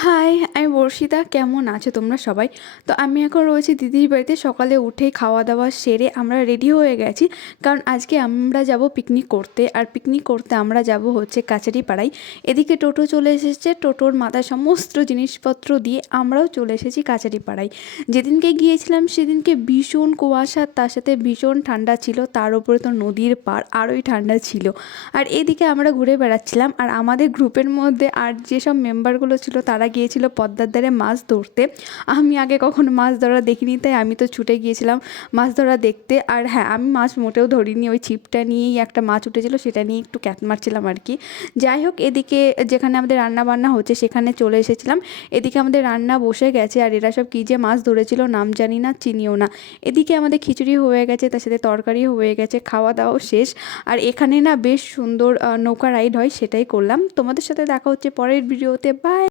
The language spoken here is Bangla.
হাই, আমি বর্ষিতা। কেমন আছো তোমরা সবাই? তো আমি এখন রয়েছি দিদির বাড়িতে। সকালে উঠেই খাওয়া-দাওয়া সেরে আমরা রেডি হয়ে গেছি। কারণ আজকে আমরা যাব পিকনিক করতে। আর পিকনিক করতে আমরা যাব হচ্ছে কাছারিপাড়ায়। এদিকে টোটো চলে এসেছে। টোটোর মাথায় সমস্ত জিনিসপত্র দিয়ে আমরাও চলে এসেছি কাছারিপাড়ায়। যেদিনকে গিয়েছিলাম সেদিনকে ভীষণ কুয়াশা, তার সাথে ভীষণ ঠান্ডা ছিল। তার উপরে তো নদীর পাড়, আরোই ঠান্ডা ছিল। আর এদিকে আমরা ঘুরে বেড়াচ্ছিলাম। আর আমাদের গ্রুপের মধ্যে আর যেসব মেম্বারগুলো ছিল তারা গিয়েছিল পদ্মার ধারে মাছ ধরতে। আমি আগে কখনো মাছ ধরা দেখিনি, তাই আমি তো ছুটে গিয়েছিলাম মাছ ধরা দেখতে। আর হ্যাঁ, আমি মাছ মোটেও ধরিনি, ওই ছিপটা নিয়েই একটা মাছ উঠেছিল, সেটা নিয়ে একটু ক্যাচ মারছিলাম আর কি। যাই হোক, এদিকে যেখানে আমাদের রান্না বান্না হচ্ছে সেখানে চলে এসেছিলাম। এদিকে আমাদের রান্না বসে গেছে। আর এরা সব কী যে মাছ ধরেছিল নাম জানি না, চিনিও না। এদিকে আমাদের খিচুড়ি হয়ে গেছে, তার সাথে তরকারি হয়ে গেছে, খাওয়া দাওয়াও শেষ। আর এখানে না বেশ সুন্দর নৌকা রাইড হয়, সেটাই করলাম। তোমাদের সাথে দেখা হচ্ছে পরের ভিডিওতে। বাই।